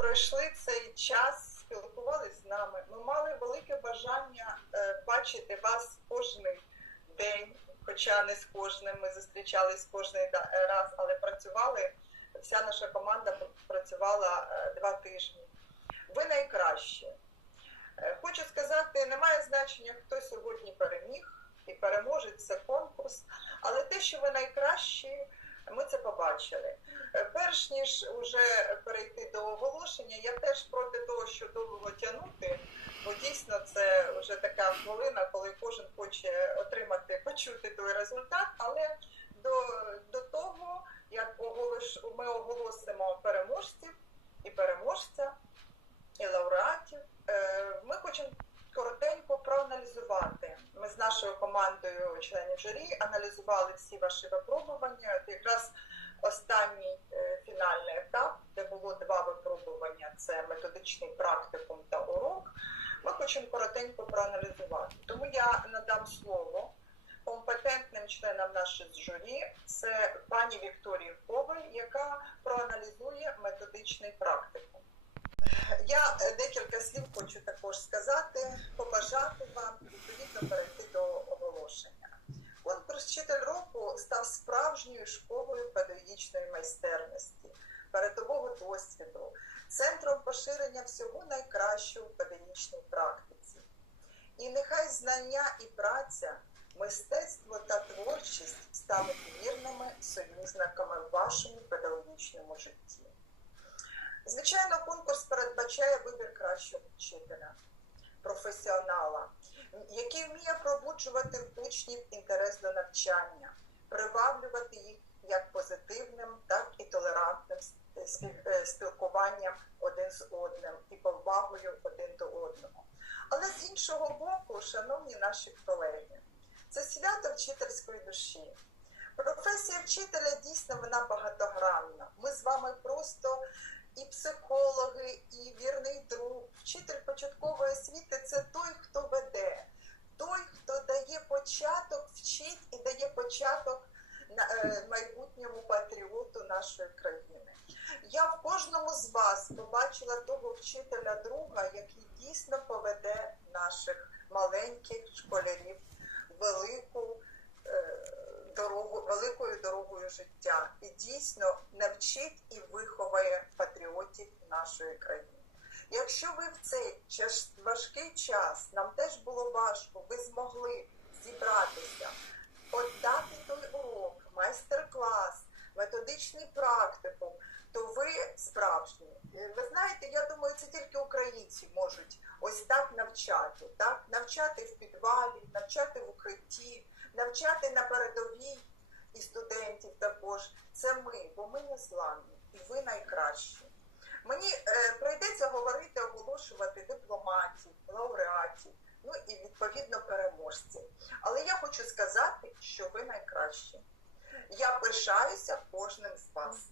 пройшли цей час, спілкувалися з нами. Ми мали велике бажання е, бачити вас кожен день, хоча не з кожним. Ми зустрічались кожен раз, але працювали. Вся наша команда працювала е, два тижні. Ви найкращі. Е, Хочу сказати, немає значення, хто сьогодні переміг і переможець це конкурс, але те, що ви найкращі, ми це побачили. Е, Перш ніж вже перейти до оголошення, я теж проти того, що довго тягнути, бо дійсно це вже така хвилина, коли кожен хоче отримати, почути той результат. Але до, до того, як оголош, ми оголосимо переможців і переможця, і лауреатів, е, ми хочемо коротенько проаналізувати. Ми з нашою командою членів журі аналізували всі ваші випробування. От якраз останній е, фінальний етап, де було два випробування: це методичний практикум та урок. Ми хочемо коротенько проаналізувати. Тому я надам слово компетентним членам нашого журі. Це пані Вікторії Коваль, яка проаналізує методичний практикум. Я е, декілька слів хочу також сказати, побажати вам відповідно перейти до оголошення. Конкурс Вчитель року став справжньою школою педагогічної майстерності, передового досвіду, центром поширення всього найкращого в педагогічній практиці. І нехай знання і праця, мистецтво та творчість стануть вірними союзниками в вашому педагогічному житті. Звичайно, конкурс передбачає вибір кращого вчителя, професіонала, який вміє пробуджувати в учнів інтерес до навчання, приваблювати їх як позитивним, так і толерантним е, спілкуванням один з одним і повагою один до одного. Але з іншого боку, шановні наші колеги, це свято вчительської душі. Професія вчителя дійсно вона багатогранна. Ми з вами просто і психологи, і вірний друг. Вчитель початкової освіти це той, хто веде, той, хто дає початок, вчить і дає початок е, майбутньому патріоту нашої країни. Я в кожному з вас побачила того вчителя друга, який дійсно поведе наших маленьких школярів велику е, дорогу, великою дорогою життя і дійсно навчить і патріотів нашої країни. Якщо ви в цей важкий час, нам теж було важко, ви змогли зібратися, отдати той урок, майстер-клас, методичний практикум, то ви справжні. Е, Ви знаєте, я думаю, це тільки українці можуть ось так навчати, так? навчати в підвалі, навчати в укритті, навчати на передовій і студентів також. Це ми, бо ми не зламні, і ви найкращі. Мені е, прийдеться говорити, оголошувати дипломатів, лауреатів, ну і відповідно переможців. Але я хочу сказати, що ви найкращі. Я пишаюся кожним з вас.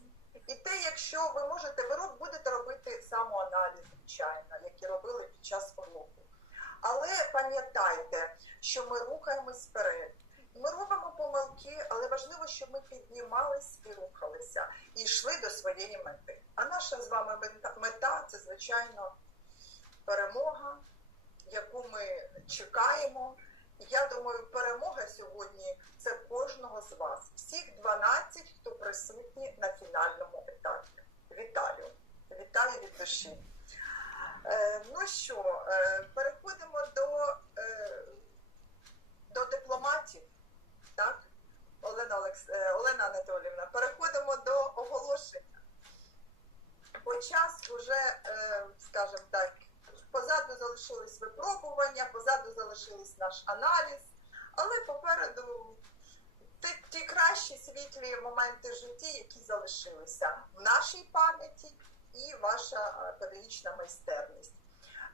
І те, якщо ви можете, ви будете робити самоаналіз, звичайно, які робили під час уроку. Але пам'ятайте, що ми рухаємось вперед. Ми робимо помилки, але важливо, щоб ми піднімались і рухалися, і йшли до своєї мети. А наша з вами мета це, звичайно, перемога, яку ми чекаємо. Я думаю, перемога сьогодні це кожного з вас. Всіх 12, хто присутні на фінальному етапі. Вітаю! Вітаю від душі. Е, ну що, е, переходимо до, е, до дипломатів. Так? Олена, Олекс... Олена Анатоліївна, переходимо до оголошення. Бо час вже, е, скажімо залишились випробування, позаду залишились наш аналіз, але попереду ті, ті кращі світлі моменти житті, які залишилися в нашій пам'яті і ваша е, педагогічна майстерність.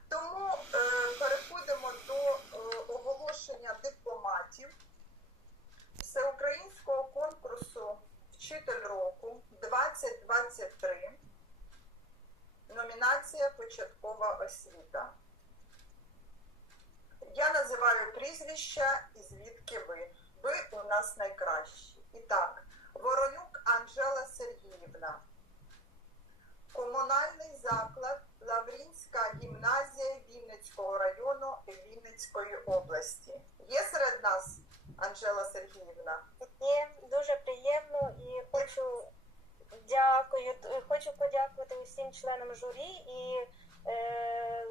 Тому е, переходимо до е, оголошення дипломатів всеукраїнського конкурсу Вчитель року 2023. Номінація Початкова освіта. Я називаю прізвища і звідки ви. Ви у нас найкращі. І так, Воронюк Анжела Сергіївна. Комунальний заклад Лаврінська гімназія Вінницького району Вінницької області. Є серед нас Анжела Сергіївна? Є дуже приємно і хочу дякую. Хочу подякувати усім членам журі і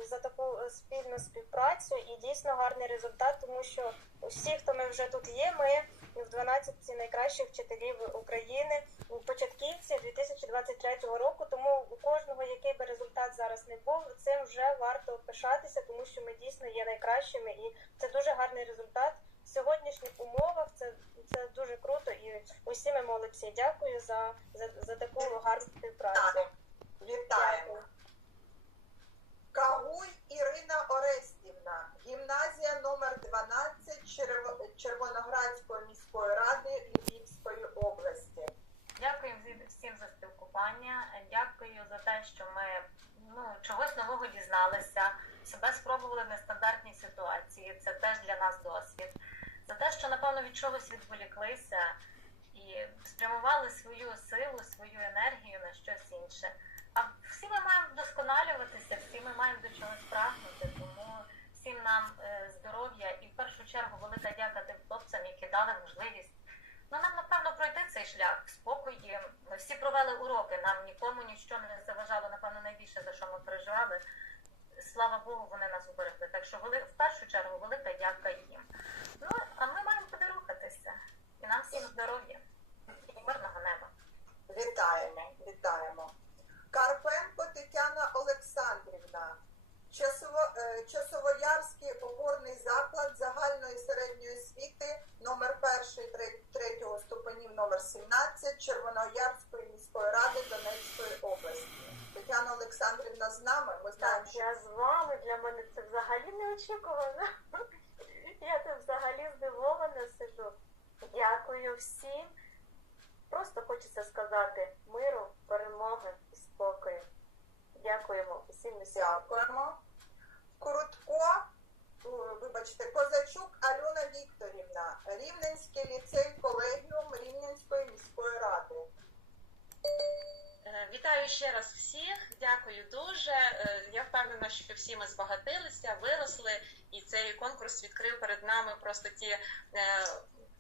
за таку спільну співпрацю і дійсно гарний результат, тому що усі, хто ми вже тут є, ми в 12 найкращих вчителів України, початківці 2023 року. Тому у кожного, який би результат зараз не був, цим вже варто пишатися, тому що ми дійсно є найкращими, і це дуже гарний результат в сьогоднішніх умовах. Це це дуже круто, і усі ми молодці. Дякую за, за, за таку гарну співпрацю. Вітаємо. Кагуй Ірина Орестівна, гімназія номер 12 Черво- Червоноградської міської ради Львівської області. Дякую всім за спілкування. Дякую за те, що ми ну, чогось нового дізналися, себе спробували в нестандартній ситуації. Це теж для нас досвід. За те, що напевно від чогось відволіклися і спрямували свою силу, свою енергію на щось інше. А всі ми маємо вдосконалюватися, всі ми маємо до чогось прагнути. Тому всім нам е, здоров'я і в першу чергу велика дяка тим хлопцям, які дали можливість Ну, нам напевно пройти цей шлях в спокої. Ми всі провели уроки. Нам нікому нічого не заважало, напевно, найбільше за що ми переживали. Слава Богу, вони нас уберегли. Так що в першу чергу велика дяка їм. Ну, а ми маємо куди рухатися. І нам всім здоров'я і мирного неба. Вітаємо, вітаємо. Карпенко Тетяна Олександрівна, Часово, е, Часовоярський опорний заклад загальної середньої освіти номер 1 3 ступенів номер 17 Червоноярської міської ради Донецької області. Тетяна Олександрівна з нами. Ми знаємо, що Я з вами для мене це взагалі неочікувано. Я тут взагалі здивована сиджу. Дякую всім. Просто хочеться сказати миру, перемоги. Дякуємо усім. дякуємо. Крутко, вибачте, Козачук Альона Вікторівна, Рівненський ліцей колегіум Рівненської міської ради. Е, Вітаю ще раз всіх, дякую дуже. Е, Я впевнена, що всі ми збагатилися, виросли, і цей конкурс відкрив перед нами просто ті е,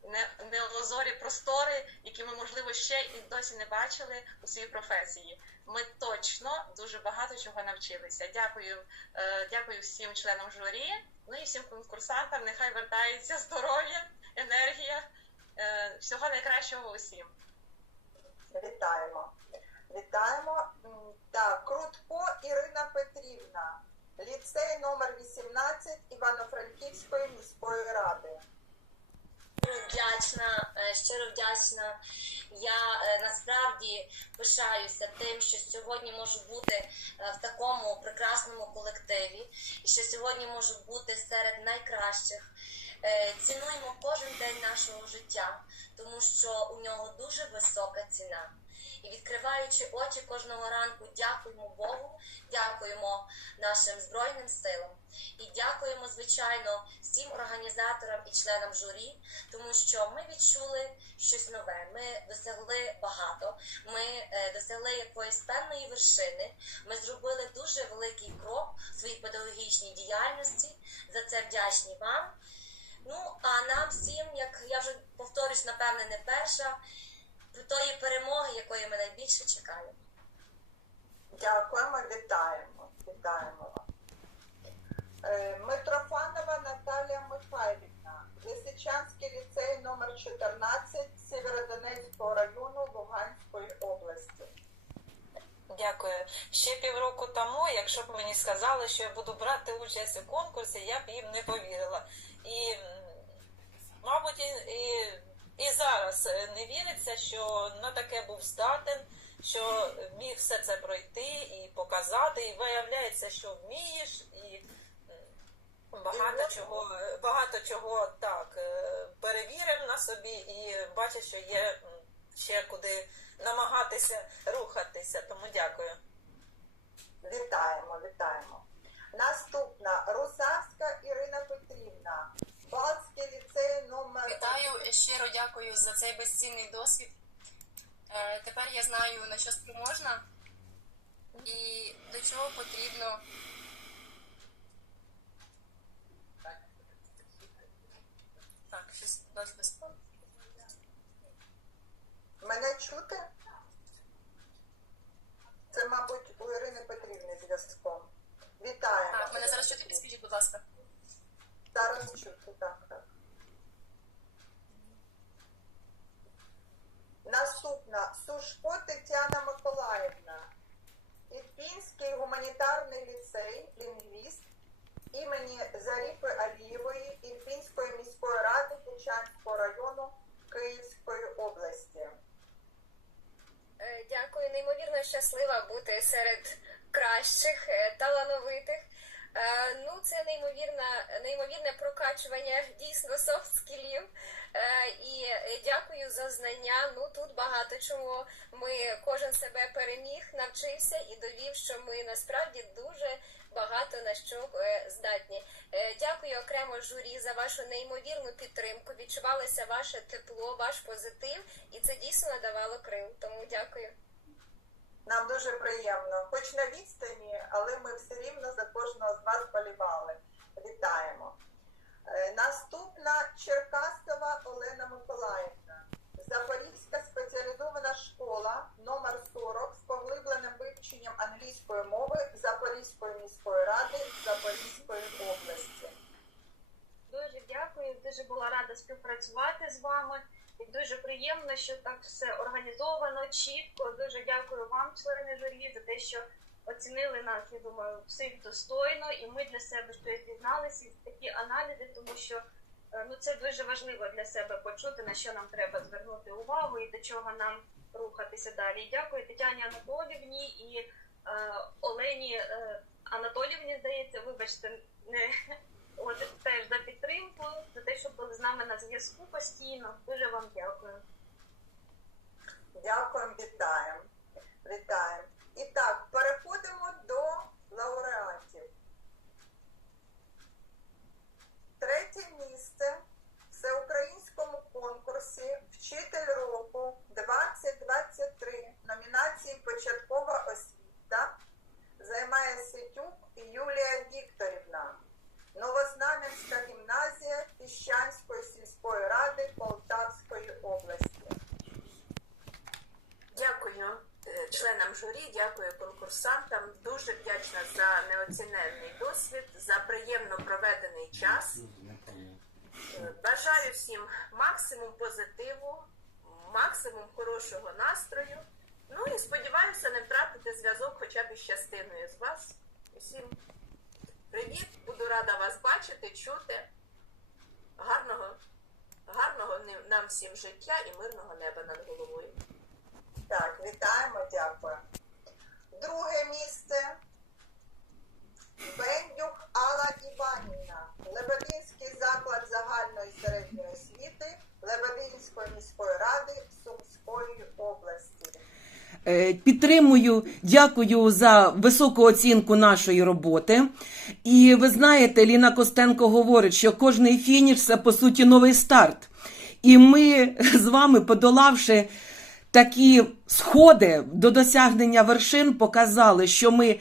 не- неозорі простори, які ми, можливо, ще і досі не бачили у своїй професії. Ми точно дуже багато чого навчилися. Дякую, е, дякую всім членам журі, ну і всім конкурсантам. Нехай вертається здоров'я, енергія. Е, Всього найкращого усім. Вітаємо. Вітаємо. Так, Крутко Ірина Петрівна, ліцей номер 18 Івано-Франківської міської ради. Вдячна, е, щиро вдячна. Я е, насправді пишаюся тим, що сьогодні можу бути е, в такому прекрасному колективі, і що сьогодні можу бути серед найкращих. Цінуємо кожен день нашого життя, тому що у нього дуже висока ціна. І відкриваючи очі кожного ранку, дякуємо Богу, дякуємо нашим Збройним силам і дякуємо, звичайно, всім організаторам і членам журі, тому що ми відчули щось нове. Ми досягли багато. Ми е, досягли якоїсь певної вершини. Ми зробили дуже великий крок в своїй педагогічній діяльності. За це вдячні вам. Ну а нам всім, як я вже повторюсь, напевне, не перша, тої перемоги, якої ми найбільше чекаємо. Дякуємо, вітаємо. Вітаємо вас. Е, Митрофанова Наталія Михайлівна, Лисичанський ліцей номер 14 Сєвєродонецького району Луганської області. Дякую. Ще півроку тому, якщо б мені сказали, що я буду брати участь у конкурсі, я б їм не повірила. І, мабуть, і, і, зараз е, не віриться, що на таке був здатен, що міг все це пройти і показати, і виявляється, що вмієш, і багато чого, багато чого так е, перевірив на собі і бачиш, що є ще куди намагатися рухатися. Тому дякую. Вітаємо, вітаємо. Наступна Русавська Ірина Петрівна, Вітаю, щиро дякую за цей безцінний досвід. Е, тепер я знаю, на що спроможна і до чого потрібно. Так, щось без Мене чути? Це, мабуть, у Ірини Петрівни зв'язком. Вітаю. Так, мене зараз чути, підскажіть, будь ласка. Зараз чути, так, так. Наступна Сушко Тетяна Миколаївна. Ірпінський гуманітарний ліцей, лінгвіст імені Заріпи Алієвої Ірпінської міської ради Бучанського району Київської області. Е, Дякую, неймовірно щаслива бути серед кращих, е, талановитих. Е, Ну, це неймовірна, неймовірне прокачування дійсно софт скілів. Е, І дякую за знання. Ну тут багато чому ми кожен себе переміг, навчився і довів, що ми насправді дуже багато на що е, здатні. Дякую окремо журі за вашу неймовірну підтримку. Відчувалося ваше тепло, ваш позитив, і це дійсно надавало крил. Тому дякую. Нам дуже приємно, хоч на відстані, але ми все рівно за кожного з вас болівали. Вітаємо. Е, Наступна Черкасова Олена Миколаївна. Запорізька спеціалізована школа номер 40 з поглибленим вивченням англійської мови Запорізької міської ради Запорізької області. Дуже дякую, дуже була рада співпрацювати з вами. Дуже приємно, що так все організовано, чітко. Дуже дякую вам, члени журі, за те, що оцінили нас, я думаю, всіх достойно, і ми для себе щось дізналися, і такі аналізи, тому що е, ну, це дуже важливо для себе почути, на що нам треба звернути увагу і до чого нам рухатися далі. Дякую Тетяні Анатолівні і е, Олені е, Анатолівні, здається, вибачте, не От теж за підтримку, за те, що були з нами на зв'язку постійно. Дуже вам дякую. Дякуємо, вітаємо. Вітаємо. І так, переходимо до лауреатів. Третє місце в всеукраїнському конкурсі Вчитель року 2023 номінації Початкова освіта займає Сетюк Юлія. Новознам'янська гімназія Піщанської сільської ради Полтавської області. Дякую е, членам журі, дякую конкурсантам. Дуже вдячна за неоціненний досвід, за приємно проведений час. Е, Бажаю всім максимум позитиву, максимум хорошого настрою. Ну і сподіваюся не втратити зв'язок хоча б із частиною з вас. Усім привіт, буду рада вас бачити, чути. Гарного, гарного нам всім життя і мирного неба над головою. Так, вітаємо, дякую. Друге місце. Бендюк Алла Іванівна, Лебединський заклад загальної середньої освіти Лебединської міської ради Сумської області. Е, Підтримую, дякую за високу оцінку нашої роботи. І ви знаєте, Ліна Костенко говорить, що кожний фініш це по суті новий старт. І ми з вами, подолавши такі сходи до досягнення вершин, показали, що ми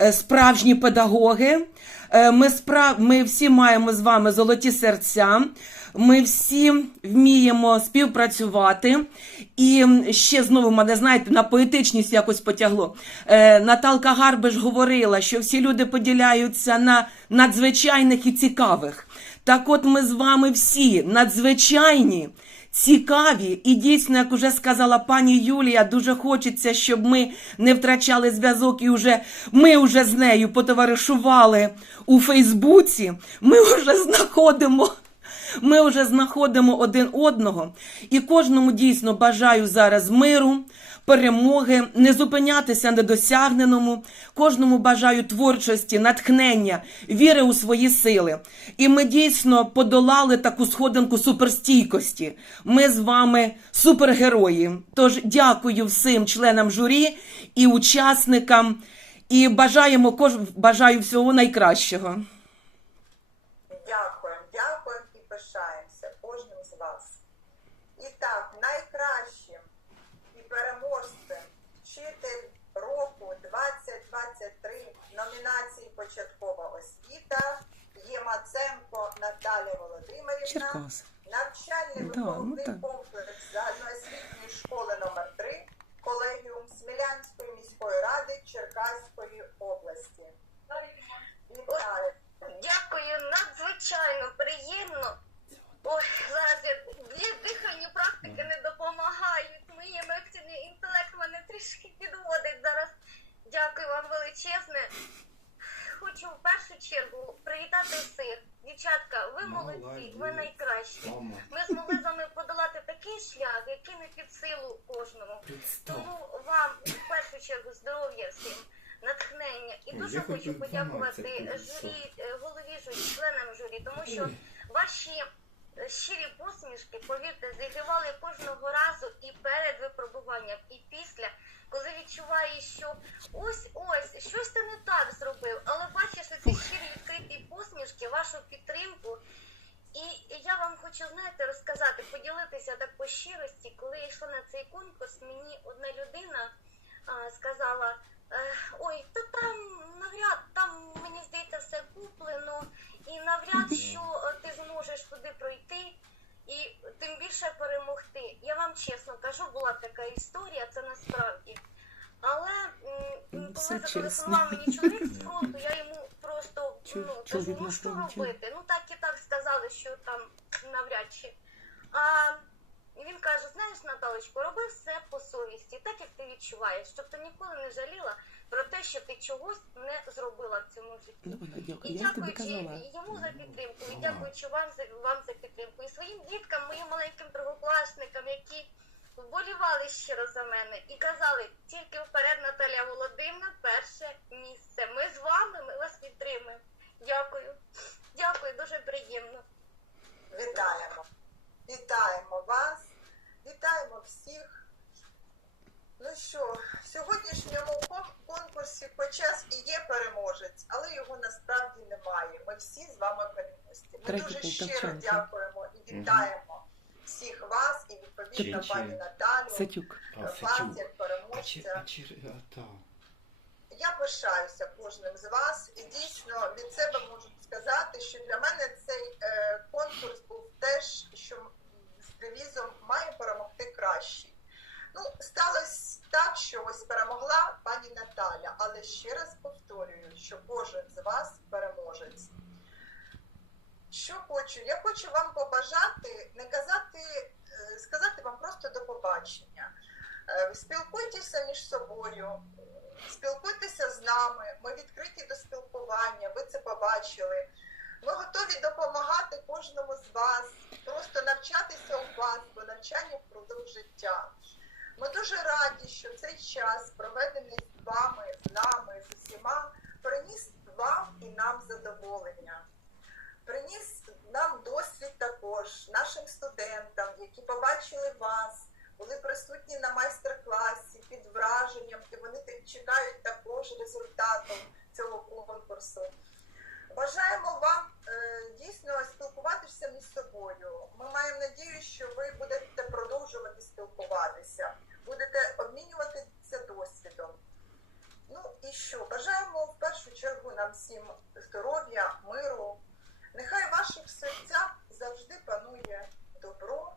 е, справжні педагоги. Е, Ми, справ... ми всі маємо з вами золоті серця. Ми всі вміємо співпрацювати. І ще знову мене, знаєте, на поетичність якось потягло. Е, Наталка Гарбиш говорила, що всі люди поділяються на надзвичайних і цікавих. Так от ми з вами всі надзвичайні, цікаві, і дійсно, як уже сказала пані Юлія, дуже хочеться, щоб ми не втрачали зв'язок і вже ми вже з нею потоваришували у Фейсбуці. Ми вже знаходимо. Ми вже знаходимо один одного, і кожному дійсно бажаю зараз миру, перемоги, не зупинятися на досягненому. Кожному бажаю творчості, натхнення, віри у свої сили. І ми дійсно подолали таку сходинку суперстійкості. Ми з вами супергерої. Тож дякую всім членам журі і учасникам. І бажаємо бажаю всього найкращого. Дякуємо, дякуємо і пишаємося кожним з вас. І так, найкращим і переможцем вчитель року 2023 номінації Початкова освіта Ємаценко Наталя Володимирівна, Черкас. навчальний Да, ну навчально-виховний так. комплекс загальноосвітньої школи номер 3 колегіум Смілянської міської ради Черкаської області. Вітаю. Дякую, надзвичайно приємно. Ой, зараз я дві дихальні практики не допомагають. Мій емоційний інтелект мене трішки підводить зараз. Дякую вам величезне. Хочу в першу чергу привітати всіх. Дівчатка, ви молодці, ви найкращі. Ми змогли з вами подолати такий шлях, який не під силу кожному. Тому вам в першу чергу здоров'я всім, натхнення. І Ой, дуже я хочу хочу подякувати 12 журі, е, голові журі, журі, тому що ваші е, щирі посмішки, повірте, зігрівали кожного разу і перед випробуванням, і після, коли відчуваєш, що ось ось щось ти не так зробив, але бачиш ці щирі відкриті посмішки, вашу підтримку. І я вам хочу, знаєте, розказати, поділитися так по щирості, коли я йшла на цей конкурс, мені одна людина а, сказала: ой, та там навряд, там мені здається все куплено, і навряд що е, ти зможеш туди пройти. І тим більше перемогти. Я вам чесно кажу, була така історія, це насправді. Але Все коли чесно. зателефонував мені чоловік з фронту, я йому просто Чу- ну, кажу, ну що робити? Ну так і так сказали, що там навряд чи. А він каже: знаєш, Наталочко, роби все по совісті, так як ти відчуваєш, щоб ти ніколи не жаліла про те, що ти чогось не зробила в цьому житті. Ну. І Я дякуючи йому за підтримку, і дякуючи вам за вам за підтримку, і своїм діткам, моїм маленьким другокласникам, які вболівали щиро за мене і казали, тільки вперед Наталя Володимирівна, перше місце. Ми з вами, ми вас підтримуємо. Дякую. Дякую, дуже приємно. Вітаємо. Вітаємо вас. Всіх. Ну що, в сьогоднішньому конкурсі хоча і є переможець, але його насправді немає. Ми всі з вами переможці. Ми Третій дуже щиро дякуємо і вітаємо всіх вас і відповідно пані Наталю, Сатюк. Вас як А чи, переможця. а чи, а. Я пишаюся кожним з вас і дійсно від себе можу сказати, що для мене цей е, конкурс був теж, що з девізом має перемогти кращий. Ну, сталося так, що ось перемогла пані Наталя, але ще раз повторюю, що кожен з вас переможець. Що хочу? Я хочу вам побажати, не казати, е, сказати вам просто до побачення. Е, Спілкуйтеся між собою, спілкуйтеся з нами. Ми відкриті до спілкування. Ви це побачили. Ми готові допомагати кожному з вас, просто навчатися у вас, бо навчання впродовж життя. Ми дуже раді, що цей час, проведений з вами, з нами, з усіма, приніс вам і нам задоволення. Приніс нам досвід також, нашим студентам, які побачили вас, були присутні на майстер-класі під враженням, і вони чекають також результату цього конкурсу. Бажаємо вам е, дійсно спілкуватися між собою. Ми маємо надію, що ви будете продовжувати спілкуватися, будете обмінюватися досвідом. Ну і що? Бажаємо в першу чергу нам всім здоров'я, миру. Нехай в ваших серцях завжди панує добро,